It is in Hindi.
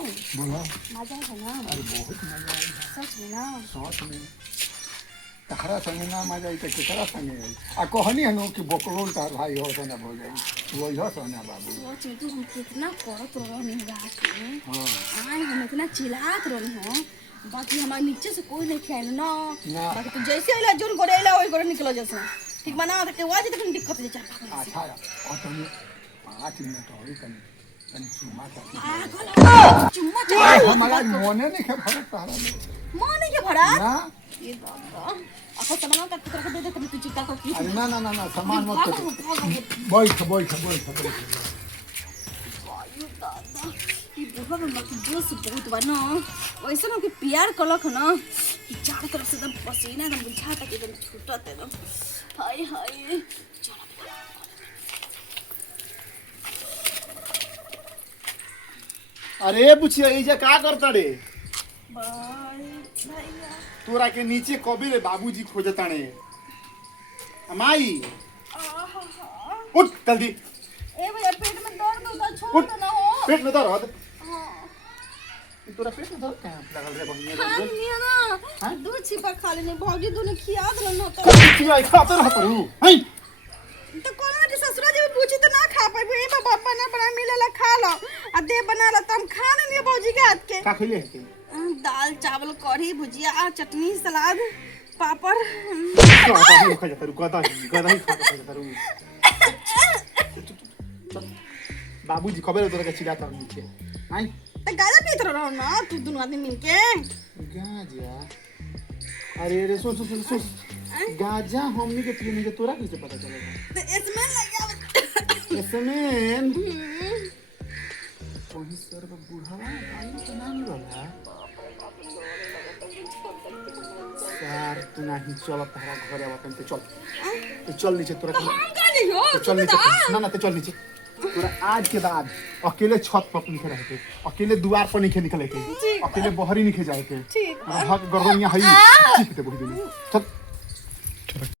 बोलो। मजा है ना? अरे बहुत मजा आई। सच में ना? सच में तखरा संगे ना मजा आई तो केकरा संगे आई। आ कहनी हनु कि बकरोल तार भाई हो सना हो जाई वही हो सना बाबू। सोच तू हम कितना करत रहनी रात में। हां आज हम इतना चिल्लात रहनी हो बाकी हमारे नीचे से कोई नहीं खेल ना। बाकी तो जैसे आइला जोन करे आइला वही करे निकलो जैसे ठीक बना तो के वाज तक दिक्कत नहीं चल। अच्छा और तुम 5 मिनट और तनी चुम्मा चुम्मा हमारा मोने नहीं के भरत तारा माने के भरा ना ये बाबा आपको सामान का टुकड़ा दे दे तू चिंता कर की अरे ना सामान मत बैठ वायु दादा ये बुढ़ा में बाकी जोश बहुत बा ना वैसे ना कि प्यार कलक ना कि चारों तरफ से एकदम पसीना एकदम बुझाता कि एकदम छूटत एकदम हाय हाय चलो अरे बुचिया इजा का करता रे बाय भैया तोरा के नीचे कबे रे बाबूजी खोजताने अमाई उठ जल्दी ए भैया पेट में दर्द होता छोड़ उठ ना हो पेट में दर्द हां तोरा पेट में दर्द कहां लगल रे बहिनी खान लिया ना हां दूध छिपा खा लेने भौजी दोनों खिया दलन होता बुचिया खाता रहत रू हैं तो कोना के ससुरा जी पूछी तो ना खा पाबे ए बाबा ना बना मिलेला खा लो आ दे बना ला तम खा नहीं भौजी के हाथ के का खइले है दाल चावल कढ़ी भुजिया चटनी सलाद पापड़ का खा जाता रू गदा ही खा जाता रू बाबूजी कबे तोरा के चिल्लाता नीचे हैं तो गाजा पीत रहो ना तू दोनों आदमी मिलके गाजा अरे रे सुन गाजा हमनी के पीने के तोरा कैसे पता चलेगा तो इसमें लगा इसमें कोई सर का बूढ़ा भाई तो नानी वाला यार तू नहीं चल तारा घर आवतन तो चल नीचे तोरा हम का नहीं हो तो चल नीचे ना तो चल नीचे तोरा आज के बाद अकेले छत पर निकल रहे थे अकेले द्वार पर निकले के अकेले बहरी निकल जाए के ठीक हक गर्दनिया हई ठीक है बहुत दिन चल